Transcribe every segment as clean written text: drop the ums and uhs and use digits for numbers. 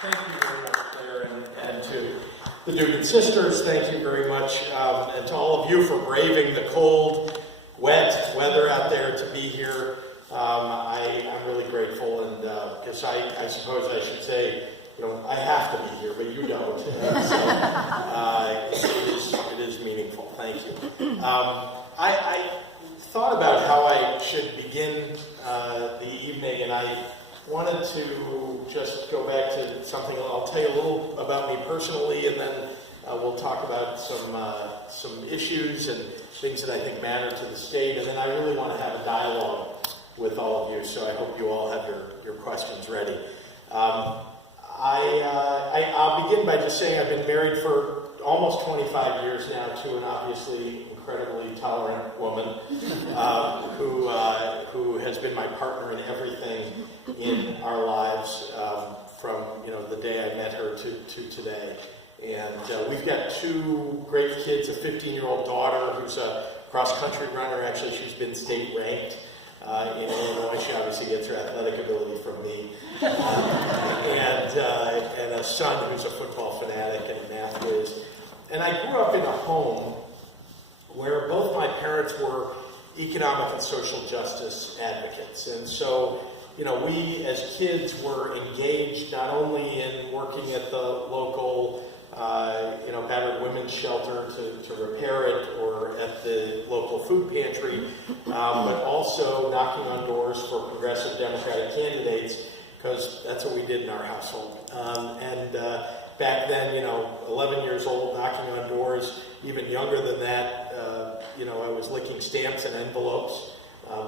Thank you very much, Claire, and to the Dugan sisters, thank you very much, and to all of you for braving the cold, wet weather out there to be here. I'm really grateful, and because I suppose I should say, I have to be here, but you don't. So it is meaningful. Thank you. I thought about how I should begin the evening, and I wanted to just go back to something. I'll tell you a little about me personally, and then we'll talk about some issues and things that I think matter to the state, and then I really want to have a dialogue with all of you, so I hope you all have your questions ready. I'll begin by just saying I've been married for almost 25 years now to an obviously incredibly tolerant woman who has been my partner in everything in our lives from the day I met her to today. And we've got two great kids, a 15-year-old daughter who's a cross-country runner. Actually, she's been state ranked in Illinois. She obviously gets her athletic ability from me. And a son who's a football fanatic and a math whiz. And I grew up in a home where both my parents were economic and social justice advocates. And so, we as kids were engaged not only in working at the local battered women's shelter to repair it, or at the local food pantry, but also knocking on doors for progressive Democratic candidates, because that's what we did in our household. Back then, 11 years old, knocking on doors. Even younger than that, I was licking stamps and envelopes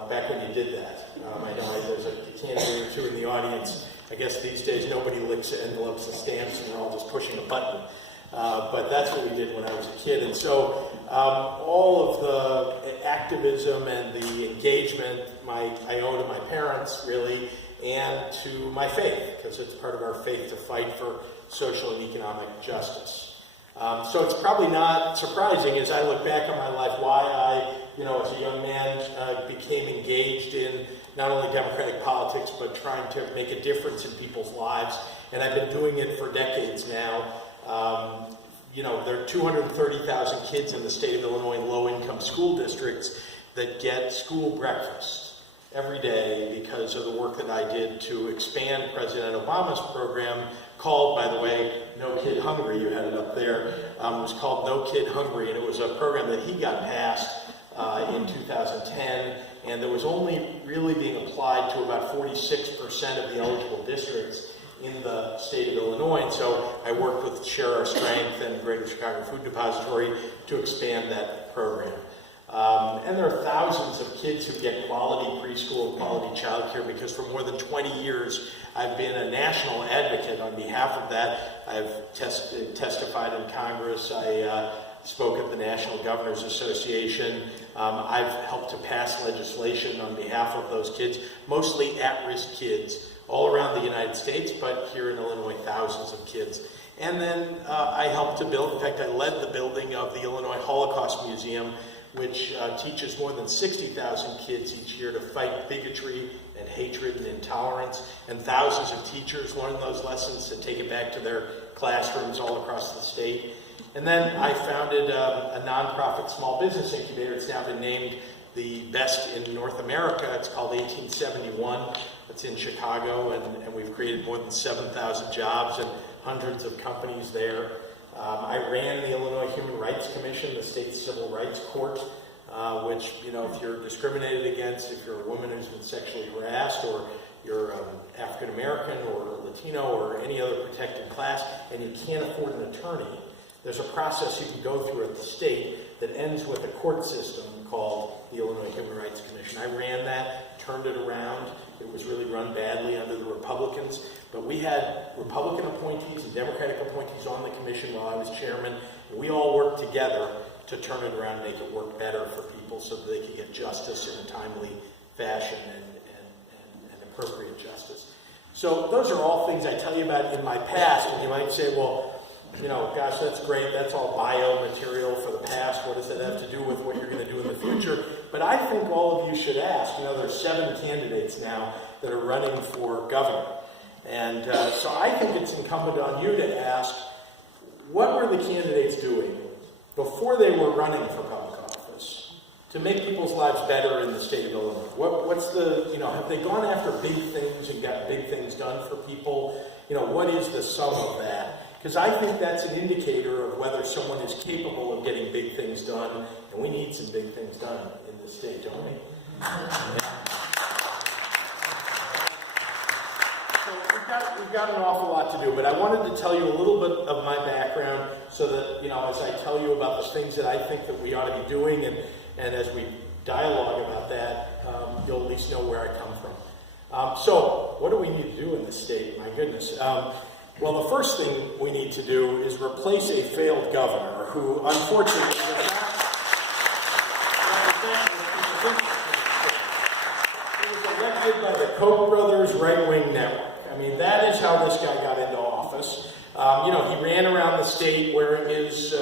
back when you did that. I know there's a candidate or two in the audience. I guess these days nobody licks envelopes and stamps, and they're all just pushing a button. But that's what we did when I was a kid. And so all of the activism and the engagement I owe to my parents, really, and to my faith, because it's part of our faith to fight for social and economic justice. So it's probably not surprising, as I look back on my life, why I, as a young man, became engaged in not only democratic politics, but trying to make a difference in people's lives. And I've been doing it for decades now. There are 230,000 kids in the state of Illinois in low-income school districts that get school breakfast every day because of the work that I did to expand President Obama's program called, by the way, No Kid Hungry. You had it up there. It was called No Kid Hungry, and it was a program that he got passed in 2010, and that was only really being applied to about 46% of the eligible districts in the state of Illinois. And so I worked with Share Our Strength and Greater Chicago Food Depository to expand that program. And there are thousands of kids who get quality preschool and quality childcare, because for more than 20 years I've been a national advocate on behalf of that. I've testified in Congress. I spoke at the National Governors Association. I've helped to pass legislation on behalf of those kids, mostly at-risk kids, all around the United States, but here in Illinois, thousands of kids. And then I helped to build, in fact, I led the building of the Illinois Holocaust Museum, which teaches more than 60,000 kids each year to fight bigotry and hatred and intolerance. And thousands of teachers learn those lessons and take it back to their classrooms all across the state. And then I founded a nonprofit small business incubator. It's now been named the best in North America. It's called 1871. It's in Chicago, and we've created more than 7,000 jobs and hundreds of companies there. I ran the Illinois Human Rights Commission, the state civil rights court, which, if you're discriminated against, if you're a woman who's been sexually harassed, or you're African American or Latino or any other protected class, and you can't afford an attorney, there's a process you can go through at the state that ends with a court system called the Illinois Human Rights Commission. I ran that, turned it around. It was really run badly under the Republicans, but we had Republican appointees and Democratic appointees on the commission while I was chairman, and we all worked together to turn it around and make it work better for people so that they could get justice in a timely fashion and appropriate justice. So those are all things I tell you about in my past, and you might say, well, gosh, that's great. That's all bio material for the past. What does that have to do with what you're going to do in the future? But I think all of you should ask. There's 7 candidates now that are running for governor. And so I think it's incumbent on you to ask, what were the candidates doing before they were running for public office to make people's lives better in the state of Illinois? What's the, have they gone after big things and got big things done for people? What is the sum of that? Because I think that's an indicator of whether someone is capable of getting big things done, and we need some big things done in this state, don't we? Yeah. So we've got an awful lot to do, but I wanted to tell you a little bit of my background so that, as I tell you about the things that I think that we ought to be doing, and as we dialogue about that, you'll at least know where I come from. So what do we need to do in this state? My goodness. Well, the first thing we need to do is replace a failed governor who, unfortunately, was not he was elected by the Koch brothers' right-wing network. I mean, that is how this guy got into office. He ran around the state wearing his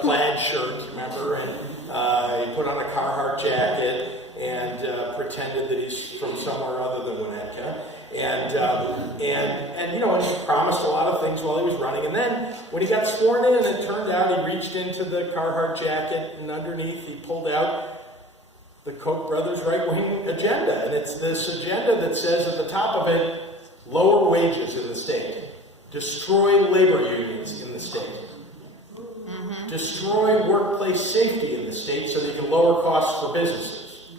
plaid shirt, remember, and he put on a Carhartt jacket and pretended that he's from somewhere other than Winnetka. And he promised a lot of things while he was running. And then when he got sworn in, it turned out he reached into the Carhartt jacket, and underneath he pulled out the Koch brothers' right-wing agenda. And it's this agenda that says at the top of it, lower wages in the state, destroy labor unions in the state, destroy workplace safety in the state so that you can lower costs for businesses,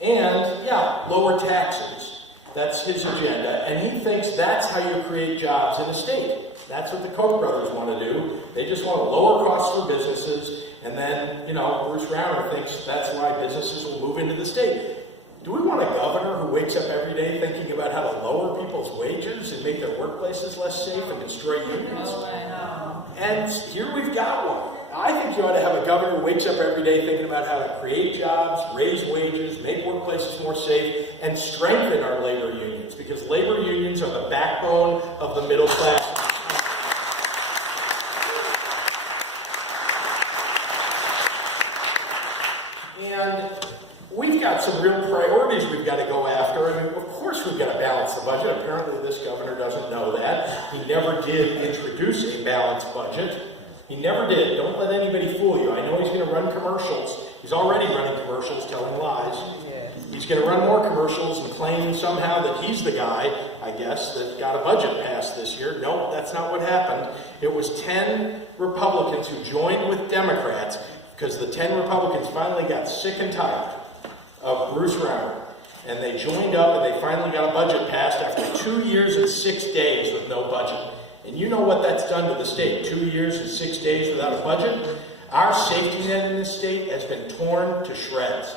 and, lower taxes. That's his agenda, and he thinks that's how you create jobs in a state. That's what the Koch brothers want to do. They just want to lower costs for businesses, and then, Bruce Rauner thinks that's why businesses will move into the state. Do we want a governor who wakes up every day thinking about how to lower people's wages and make their workplaces less safe and destroy unions? And here we've got one. I think you ought to have a governor who wakes up every day thinking about how to create jobs, raise wages, make workplaces more safe, and strengthen our labor unions, because labor unions are the backbone of the middle class. And we've got some real priorities we've got to go after. I mean, of course we've got to balance the budget. Apparently this governor doesn't know that. He never did introduce a balanced budget. He never did. Don't let anybody fool you. I know he's going to run commercials. He's already running commercials telling lies. He's going to run more commercials and claim somehow that he's the guy, I guess, that got a budget passed this year. No, that's not what happened. It was 10 Republicans who joined with Democrats because the 10 Republicans finally got sick and tired of Bruce Rauner. And they joined up and they finally got a budget passed after 2 years and 6 days with no budget. And you know what that's done to the state, 2 years and 6 days without a budget? Our safety net in this state has been torn to shreds.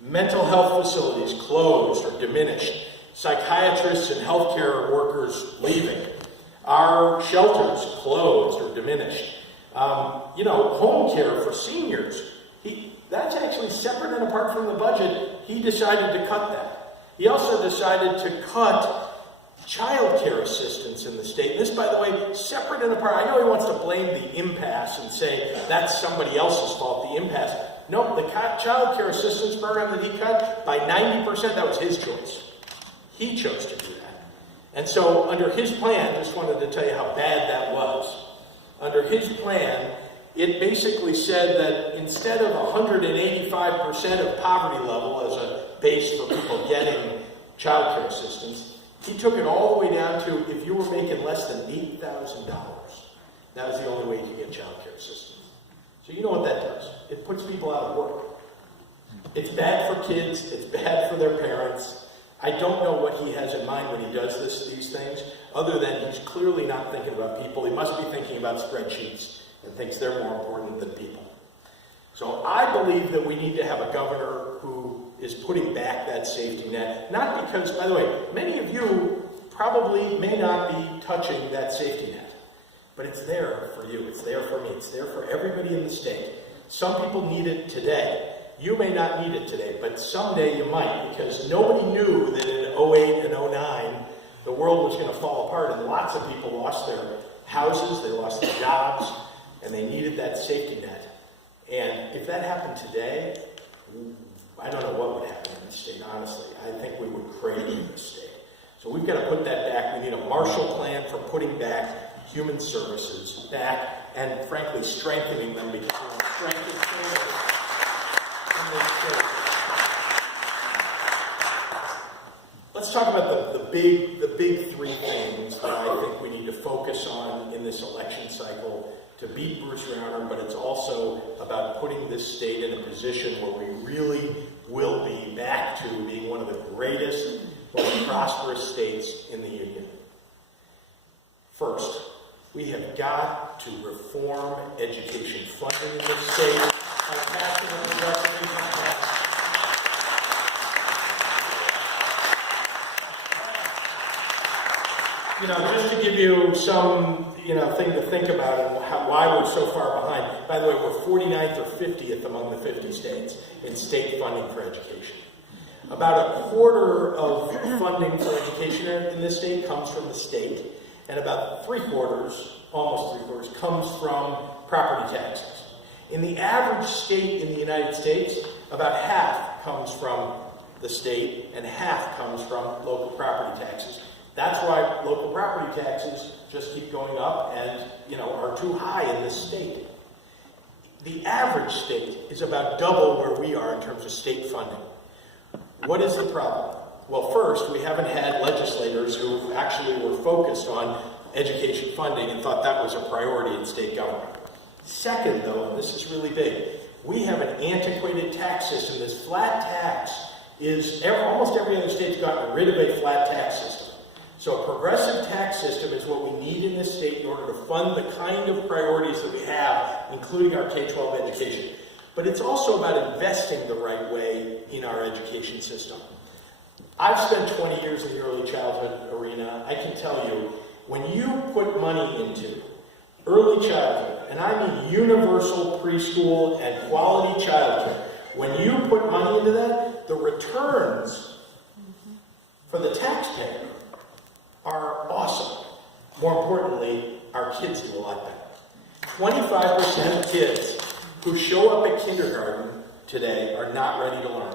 Mental health facilities closed or diminished. Psychiatrists and healthcare workers leaving. Our shelters closed or diminished. Home care for seniors. That's actually separate and apart from the budget. He decided to cut that. He also decided to cut child care assistance in the state. And this, by the way, separate and apart. I know he wants to blame the impasse and say that's somebody else's fault, the impasse. No, the child care assistance program that he cut by 90%, that was his choice. He chose to do that. And so under his plan, just wanted to tell you how bad that was. Under his plan, it basically said that instead of 185% of poverty level as a base for people getting child care assistance, he took it all the way down to if you were making less than $8,000, that was the only way you could get child care assistance. So you know what that does. It puts people out of work. It's bad for kids. It's bad for their parents. I don't know what he has in mind when he does these things, other than he's clearly not thinking about people. He must be thinking about spreadsheets and thinks they're more important than people. So I believe that we need to have a governor who is putting back that safety net. Not because, by the way, many of you probably may not be touching that safety net. But it's there for you. It's there for me. It's there for everybody in the state. Some people need it today. You may not need it today, but someday you might, because nobody knew that in 08 and 09 the world was going to fall apart, and lots of people lost their houses, they lost their jobs, and they needed that safety net. And if that happened today, I don't know what would happen in this state, honestly. I think we would crater in this state. So we've got to put that back. We need a Marshall Plan for putting back human services back and, frankly, strengthening them because we want to strengthen families in those states. Let's talk about the big three things that I think we need to focus on in this election cycle to beat Bruce Rauner, but it's also about putting this state in a position where we really will be back to being one of the greatest, most prosperous states in the Union. First, we have got to reform education funding in this state by passing a progressive income tax. Just to give you some, thing to think about and why we're so far behind. By the way, we're 49th or 50th among the 50 states in state funding for education. About a quarter of funding for education in this state comes from the state, and about almost three quarters, comes from property taxes. In the average state in the United States, about half comes from the state and half comes from local property taxes. That's why local property taxes just keep going up and, are too high in this state. The average state is about double where we are in terms of state funding. What is the problem? Well, first, we haven't had legislators who actually were focused on education funding and thought that was a priority in state government. Second, though, and this is really big, we have an antiquated tax system. This flat tax almost every other state's gotten rid of a flat tax system. So a progressive tax system is what we need in this state in order to fund the kind of priorities that we have, including our K-12 education. But it's also about investing the right way in our education system. I've spent 20 years in the early childhood arena. I can tell you, when you put money into early childhood, and I mean universal preschool and quality childcare, when you put money into that, the returns for the taxpayer are awesome. More importantly, our kids do a lot better. 25% of kids who show up at kindergarten today are not ready to learn.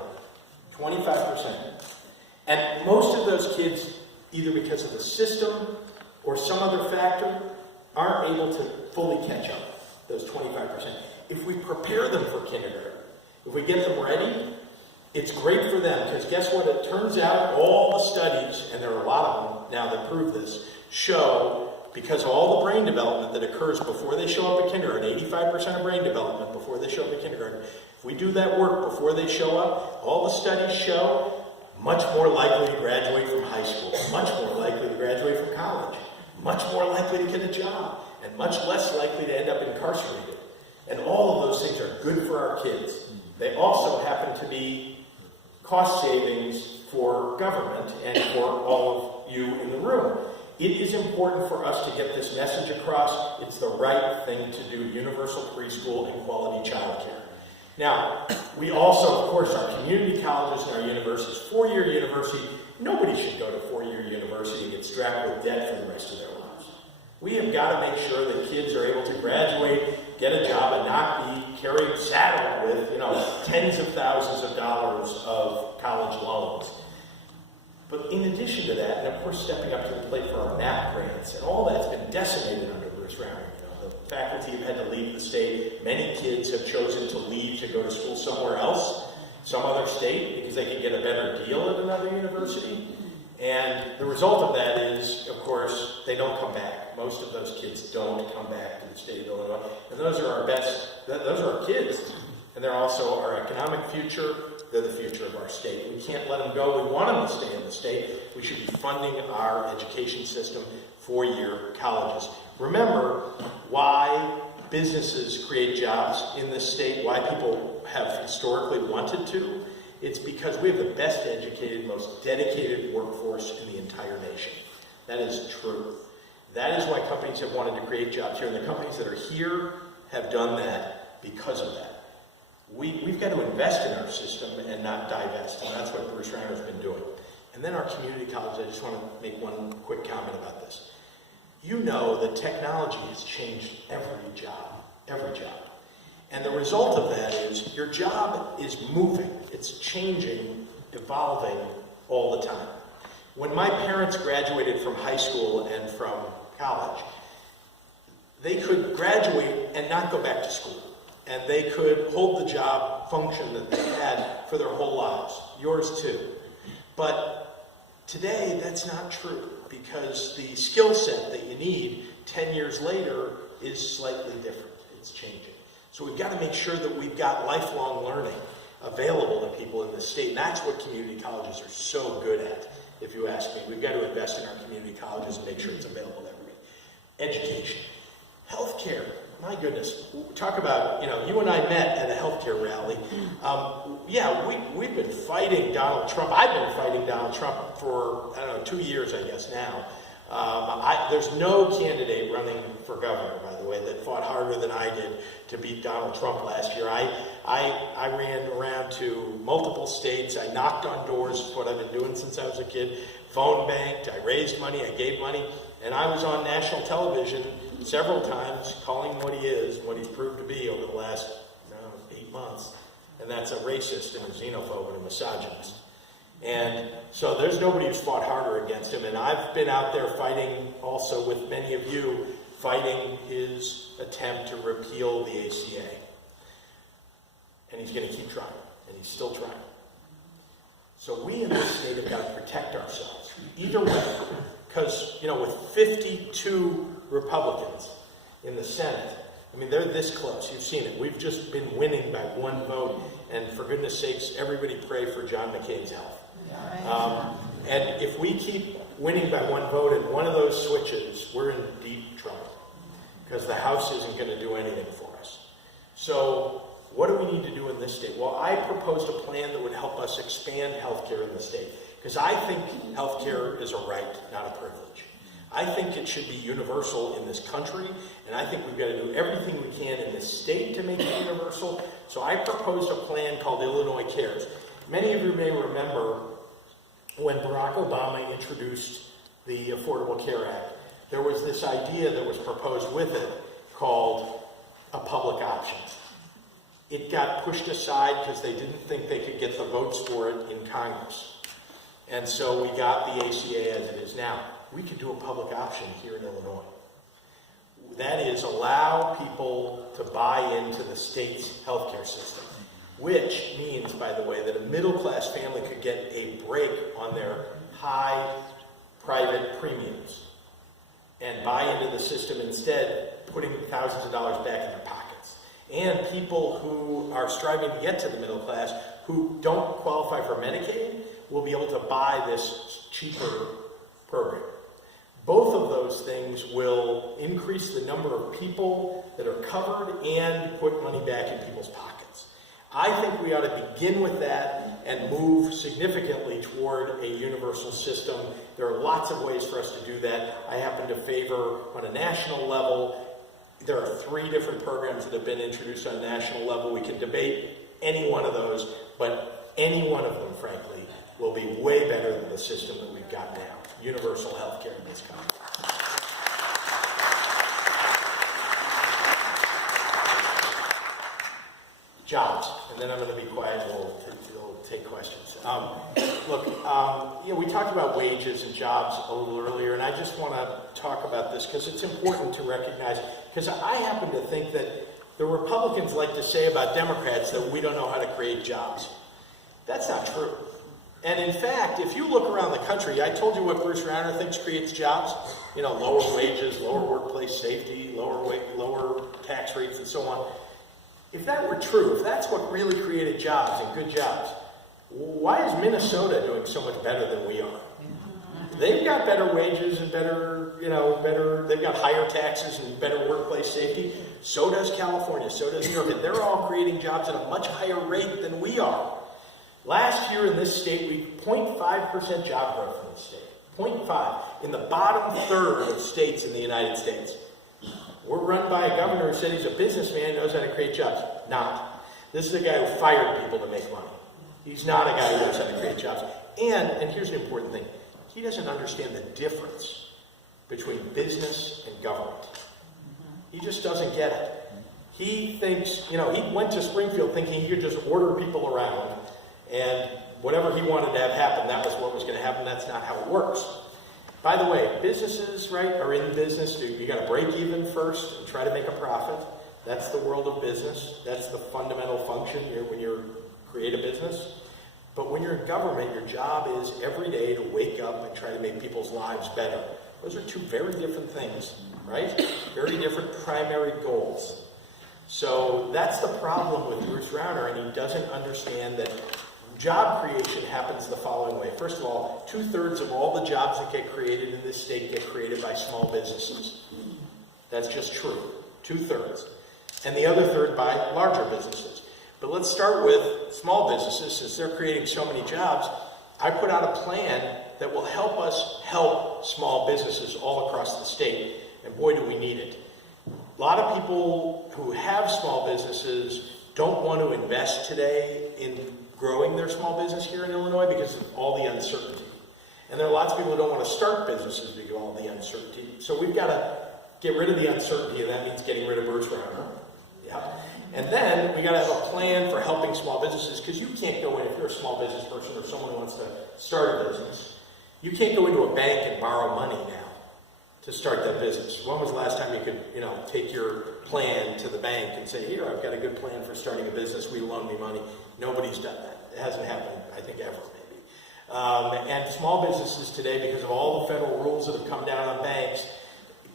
25%. And most of those kids, either because of the system or some other factor, aren't able to fully catch up, those 25%. If we prepare them for kindergarten, if we get them ready, it's great for them, because guess what? It turns out all the studies, and there are a lot of them now that prove this, show, because of all the brain development that occurs before they show up at kindergarten, 85% of brain development before they show up at kindergarten, if we do that work before they show up, all the studies show much more likely to graduate from high school, much more likely to graduate from college, much more likely to get a job, and much less likely to end up incarcerated. And all of those things are good for our kids. They also happen to be cost savings for government and for all of you in the room. It is important for us to get this message across. It's the right thing to do, universal preschool and quality childcare. Now, we also, of course, our community colleges and our universities, four-year university, nobody should go to four-year university and get strapped with debt for the rest of their lives. We have got to make sure that kids are able to graduate, get a job, and not be saddled with, tens of thousands of dollars of college loans. But in addition to that, and of course stepping up to the plate for our MAP grants, and all that's been decimated under Bruce Rauner. The faculty have had to leave the state. Many kids have chosen to leave to go to school somewhere else, some other state, because they can get a better deal at another university. And the result of that is, of course, they don't come back. Most of those kids don't come back to the state of Illinois. And those are those are our kids. And they're also our economic future. They're the future of our state. We can't let them go. We want them to stay in the state. We should be funding our education system, four-year colleges. Remember why businesses create jobs in this state, why people have historically wanted to. It's because we have the best educated, most dedicated workforce in the entire nation. That is true. That is why companies have wanted to create jobs here, and the companies that are here have done that because of that. We've got to invest in our system and not divest, and that's what Bruce Rauner has been doing. And then our community colleges, I just want to make one quick comment about this. You know that technology has changed every job. And the result of that is your job is moving. It's changing, evolving all the time. When my parents graduated from high school and from college, they could graduate and not go back to school. And they could hold the job function that they had for their whole lives. Yours too. But today, that's not true, because the skill set that you need 10 years later is slightly different. It's changing. So we've got to make sure that we've got lifelong learning available to people in the state. And that's what community colleges are so good at, if you ask me. We've got to invest in our community colleges and make sure it's available to everybody. Education. Healthcare. My goodness. Talk about, you and I met at a healthcare rally. We've been fighting Donald Trump. I've been fighting Donald Trump for, 2 years, I guess, now. There's no candidate running for governor, by the way, that fought harder than I did to beat Donald Trump last year. I ran around to multiple states. I knocked on doors, what I've been doing since I was a kid. Phone banked. I raised money. I gave money. And I was on national television several times calling what he is, what he's proved to be over the last 8 months. And that's a racist and a xenophobe and a misogynist. And so there's nobody who's fought harder against him. And I've been out there fighting also with many of you, fighting his attempt to repeal the ACA. And he's going to keep trying. And he's still trying. So we in this state have got to protect ourselves. Either way. Because, with 52 Republicans in the Senate, they're this close. You've seen it. We've just been winning by one vote. And for goodness sakes, everybody pray for John McCain's health. And if we keep winning by one vote and one of those switches, we're in deep trouble. Because the House isn't going to do anything for us. So what do we need to do in this state? Well, I proposed a plan that would help us expand health care in the state. Because I think health care is a right, not a privilege. I think it should be universal in this country, and I think we've got to do everything we can in this state to make it universal. So I proposed a plan called Illinois Cares. Many of you may remember when Barack Obama introduced the Affordable Care Act, there was this idea that was proposed with it called a public option. It got pushed aside because they didn't think they could get the votes for it in Congress. And so we got the ACA as it is now. We could do a public option here in Illinois. That is, allow people to buy into the state's healthcare system, which means, by the way, that a middle-class family could get a break on their high private premiums and buy into the system instead, putting thousands of dollars back in their pockets. And people who are striving to get to the middle class, who don't qualify for Medicaid, will be able to buy this cheaper program. Both of those things will increase the number of people that are covered and put money back in people's pockets. I think we ought to begin with that and move significantly toward a universal system. There are lots of ways for us to do that. I happen to favor, on a national level, there are 3 different programs that have been introduced on a national level. We can debate any one of those, but any one of them, frankly, will be way better than the system that we've got now. Universal health care in this country. Jobs. And then I'm going to be quiet and we'll take questions. We talked about wages and jobs a little earlier, and I just want to talk about this because it's important to recognize, because I happen to think that the Republicans like to say about Democrats that we don't know how to create jobs. That's not true. And in fact, if you look around the country, I told you what Bruce Rauner thinks creates jobs. Lower wages, lower workplace safety, lower tax rates, and so on. If that were true, if that's what really created jobs and good jobs, why is Minnesota doing so much better than we are? They've got better wages and they've got higher taxes and better workplace safety. So does California, so does New York. And they're all creating jobs at a much higher rate than we are. Last year in this state, we 0.5% job growth in this state. 0.5. In the bottom third of states in the United States. We're run by a governor who said he's a businessman and knows how to create jobs. Not. This is a guy who fired people to make money. He's not a guy who knows how to create jobs. And here's an important thing. He doesn't understand the difference between business and government. He just doesn't get it. He thinks, he went to Springfield thinking he could just order people around and whatever he wanted to have happen, that was what was going to happen. That's not how it works. By the way, businesses, right, are in business. You got to break even first and try to make a profit. That's the world of business. That's the fundamental function when you create a business. But when you're in government, your job is every day to wake up and try to make people's lives better. Those are two very different things, right? Very different primary goals. So that's the problem with Bruce Rauner, and he doesn't understand that job creation happens the following way. First of all, 2/3 of all the jobs that get created in this state get created by small businesses. That's just true. 2/3. And the other third by larger businesses. But let's start with small businesses, since they're creating so many jobs. I put out a plan that will help us help small businesses all across the state, and boy do we need it. A lot of people who have small businesses don't want to invest today in growing their small business here in Illinois because of all the uncertainty. And there are lots of people who don't want to start businesses because of all the uncertainty. So we've got to get rid of the uncertainty, and that means getting rid of Bruce Rauner. Yeah. And then we got to have a plan for helping small businesses, because you can't go in, if you're a small business person or someone who wants to start a business, you can't go into a bank and borrow money now to start that business. When was the last time you could, take your plan to the bank and say, here, I've got a good plan for starting a business, will you loan me money? Nobody's done that. It hasn't happened, I think, ever, maybe. And small businesses today, because of all the federal rules that have come down on banks,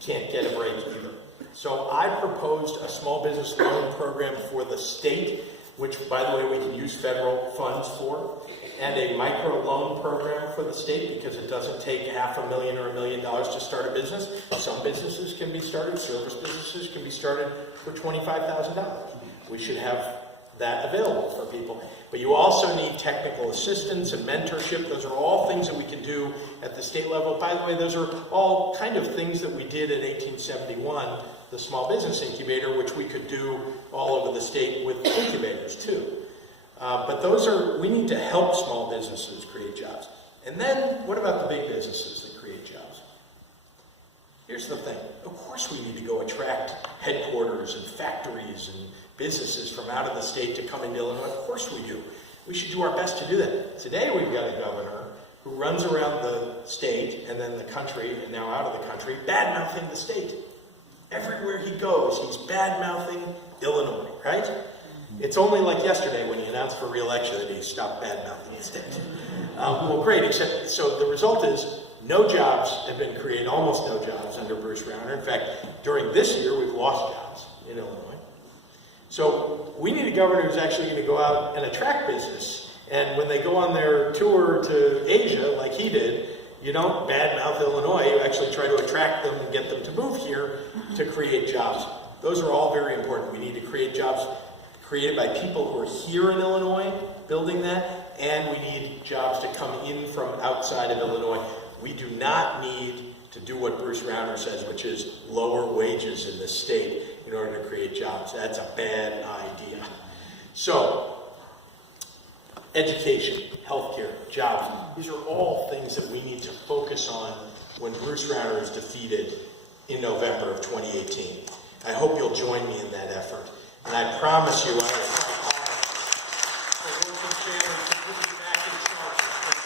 can't get a break either. So I proposed a small business loan program for the state, which, by the way, we can use federal funds for, and a micro loan program for the state, because it doesn't take $500,000 or $1 million to start a business. Some businesses can be started, service businesses can be started for $25,000. We should have that available for people. But you also need technical assistance and mentorship. Those are all things that we can do at the state level. By the way, those are all kind of things that we did in 1871, the Small Business Incubator, which we could do all over the state with incubators too. But we need to help small businesses create jobs. And then, what about the big businesses that create jobs? Here's the thing. Of course we need to go attract headquarters and factories and businesses from out of the state to come into Illinois. Of course we do. We should do our best to do that. Today we've got a governor who runs around the state and then the country, and now out of the country, bad-mouthing the state. Everywhere he goes, he's bad-mouthing Illinois, right? It's only like yesterday when he announced for re-election that he stopped bad-mouthing the state. Well, great, except, so the result is no jobs have been created, almost no jobs under Bruce Rauner. In fact, during this year, we've lost jobs in Illinois. So we need a governor who's actually going to go out and attract business. And when they go on their tour to Asia, like he did, you don't badmouth Illinois. You actually try to attract them and get them to move here to create jobs. Those are all very important. We need to create jobs created by people who are here in Illinois, building that, and we need jobs to come in from outside of Illinois. We do not need to do what Bruce Rauner says, which is lower wages in this state in order to create jobs. That's a bad idea. So, education, healthcare, jobs, these are all things that we need to focus on when Bruce Rauner is defeated in November of 2018. I hope you'll join me in that effort. And I promise you, I will fight hard for working families to put you back in charge of this.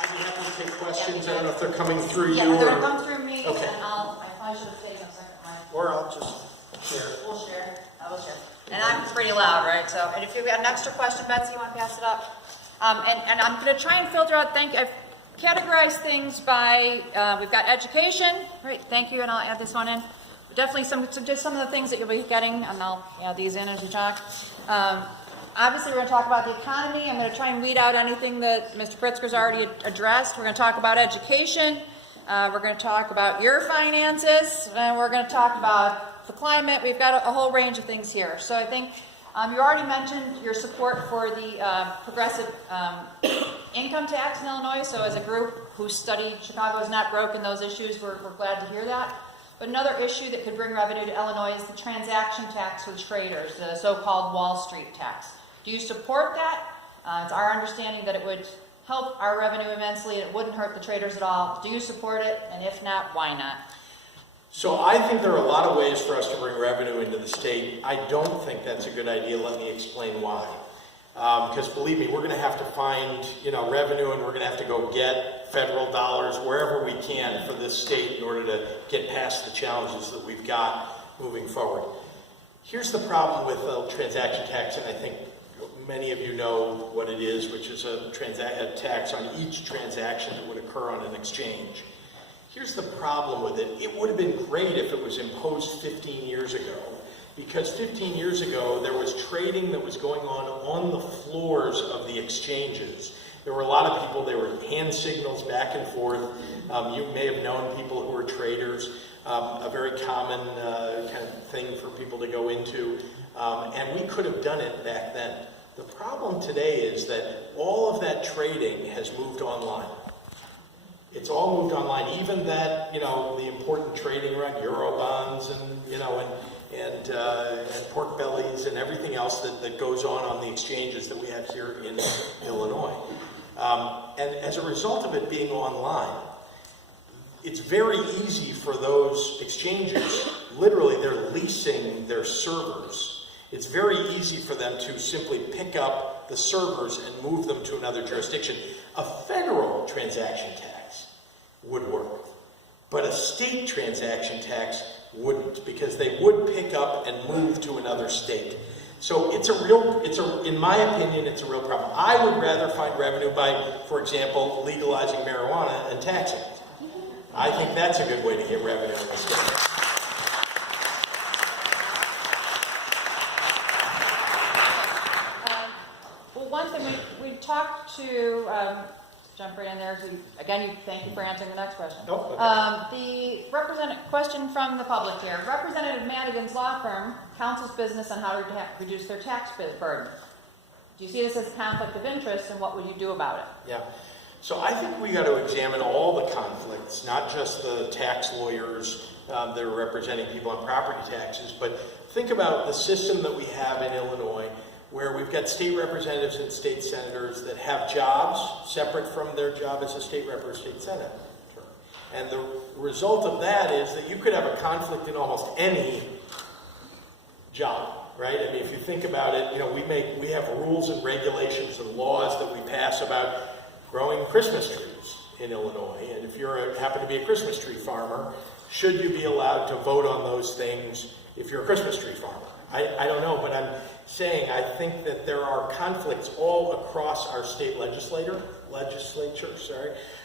I'd be happy to take questions. I don't know if they're coming through you or... Yeah, they're going to come through me, okay. And I probably should have taken a second mic. Or I'll just share. We'll share. I will share. And I'm pretty loud, right? So, and if you've got an extra question, Betsy, you want to pass it up? And I'm going to try and filter out, I've categorized things by, we've got education, right? Thank you, and I'll add this one in. Definitely just some of the things that you'll be getting, and I'll add these in as we talk. Obviously, we're going to talk about the economy. I'm going to try and weed out anything that Mr. Pritzker's already addressed. We're going to talk about education. We're going to talk about your finances, and we're going to talk about the climate. We've got a whole range of things here. So I think you already mentioned your support for the progressive income tax in Illinois. So as a group who studied Chicago is Not Broke and those issues, we're glad to hear that. But another issue that could bring revenue to Illinois is the transaction tax for the traders, the so-called Wall Street tax. Do you support that? It's our understanding that it would help our revenue immensely and it wouldn't hurt the traders at all. Do you support it? And if not, why not? So I think there are a lot of ways for us to bring revenue into the state. I don't think that's a good idea. Let me explain why. Because believe me, we're going to have to find, revenue, and we're going to have to go get federal dollars wherever we can for this state in order to get past the challenges that we've got moving forward. Here's the problem with the transaction tax, and I think many of you know what it is, which is a tax on each transaction that would occur on an exchange. Here's the problem with it. It would have been great if it was imposed 15 years ago, because 15 years ago there was trading that was going on the floors of the exchanges. There were a lot of people, there were hand signals back and forth. You may have known people who were traders, a very common kind of thing for people to go into, and we could have done it back then. The problem today is that all of that trading has moved online. It's all moved online. Even that, the important trading around Euro bonds and pork bellies and everything else that goes on the exchanges that we have here in Illinois. And as a result of it being online, it's very easy for those exchanges, literally they're leasing their servers. It's very easy for them to simply pick up the servers and move them to another jurisdiction. A federal transaction tax would work, but a state transaction tax wouldn't, because they would pick up and move to another state. So in my opinion, it's a real problem. I would rather find revenue by, for example, legalizing marijuana and taxing it. I think that's a good way to get revenue in the state. Well, one thing we talked to, jump right in there. Thank you for answering the next question. Oh, okay. The question from the public here. Representative Madigan's law firm counsels business on how to reduce their tax burden. Do you see this as a conflict of interest, and what would you do about it? Yeah. So I think we got to examine all the conflicts, not just the tax lawyers that are representing people on property taxes, but think about the system that we have in Illinois, where we've got state representatives and state senators that have jobs separate from their job as a state rep or state senator. And the result of that is that you could have a conflict in almost any job, right? I mean, if you think about it, we have rules and regulations and laws that we pass about growing Christmas trees in Illinois. And if you happen to be a Christmas tree farmer, should you be allowed to vote on those things if you're a Christmas tree farmer? I don't know, but I'm saying I think that there are conflicts all across our state legislature,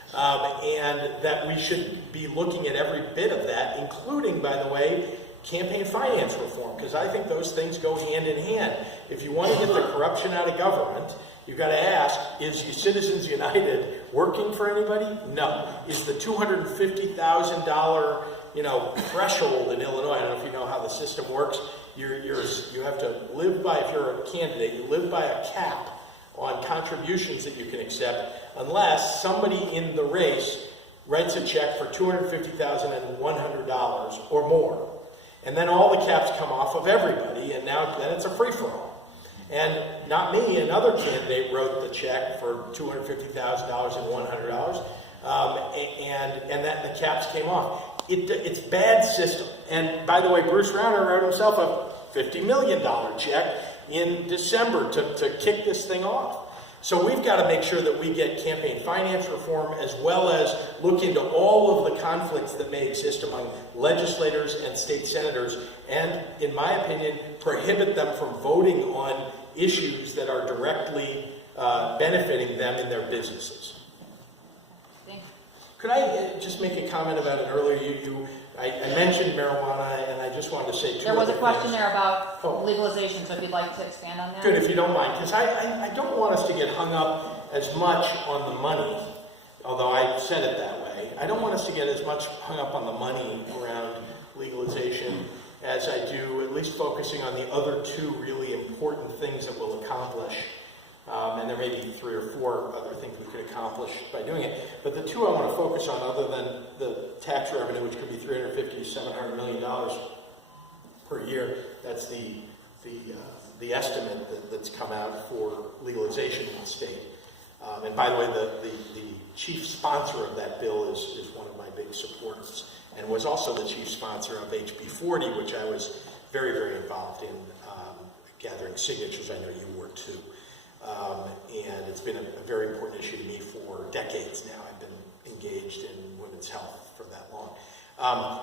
and that we should be looking at every bit of that, including, by the way, campaign finance reform, because I think those things go hand in hand. If you want to get the corruption out of government, you've got to ask, is Citizens United working for anybody? No. Is the $250,000 threshold in Illinois, I don't know if you know how the system works, you have to live by, if you're a candidate, you live by a cap on contributions that you can accept unless somebody in the race writes a check for $250,100 or more. And then all the caps come off of everybody, and then it's a free-for-all. And not me, another candidate wrote the check for $250,100, and that the caps came off. It's bad system. And by the way, Bruce Rauner wrote himself a $50 million check in December to kick this thing off. So we've got to make sure that we get campaign finance reform, as well as look into all of the conflicts that may exist among legislators and state senators, and, in my opinion, prohibit them from voting on issues that are directly benefiting them in their businesses. Could I just make a comment about it earlier? I mentioned marijuana, and I just wanted to say two There was a question things there about legalization, so if you'd like to expand on that. Good, if you don't mind, because I don't want us to get hung up as much on the money, although I said it that way. I don't want us to get as much hung up on the money around legalization as I do, at least focusing on the other two really important things that we'll accomplish. And there may be 3 or 4 other things we could accomplish by doing it. But the two I want to focus on, other than the tax revenue, which could be $350 to $700 million per year, that's the estimate that's come out for legalization in the state. And by the way, the chief sponsor of that bill is one of my big supporters, and was also the chief sponsor of HB 40, which I was very, very involved in gathering signatures. I know you were too. And it's been a very important issue to me for decades now. I've been engaged in women's health for that long.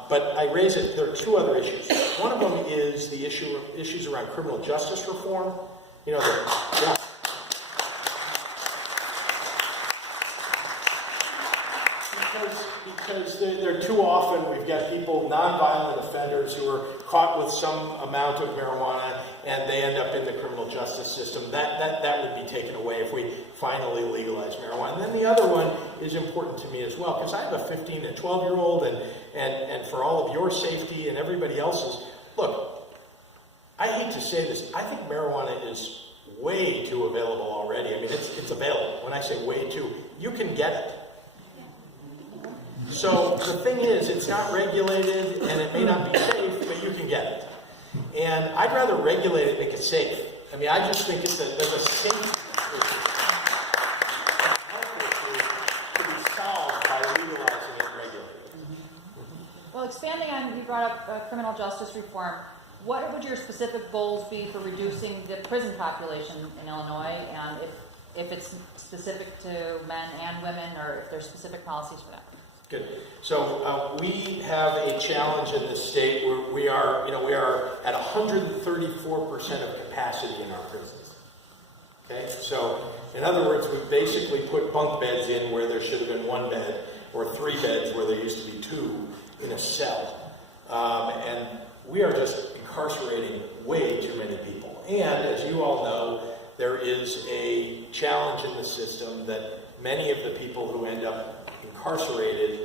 But I raise it, there are two other issues. One of them is the issues around criminal justice reform. You know, yeah. Because they're too often, we've got people, nonviolent offenders, who are caught with some amount of marijuana, and they end up in the criminal justice system. That would be taken away if we finally legalize marijuana. And then the other one is important to me as well, because I have a 15 and 12-year-old, and for all of your safety and everybody else's, look, I hate to say this, I think marijuana is way too available already. I mean, it's available. When I say way too, you can get it. So the thing is, it's not regulated, and it may not be safe, but you can get it. And I'd rather regulate it, make it safe. I mean, I just think there's a safety issue, a health issue to be solved by legalizing it and regulating it. Well, expanding on, you brought up criminal justice reform. What would your specific goals be for reducing the prison population in Illinois, and if it's specific to men and women, or if there's specific policies for that? Good. So we have a challenge in this state where we are at 134% of capacity in our prisons. Okay. So in other words, we basically put bunk beds in where there should have been one bed, or 3 beds where there used to be 2 in a cell, and we are just incarcerating way too many people. And as you all know, there is a challenge in the system that many of the people who end up incarcerated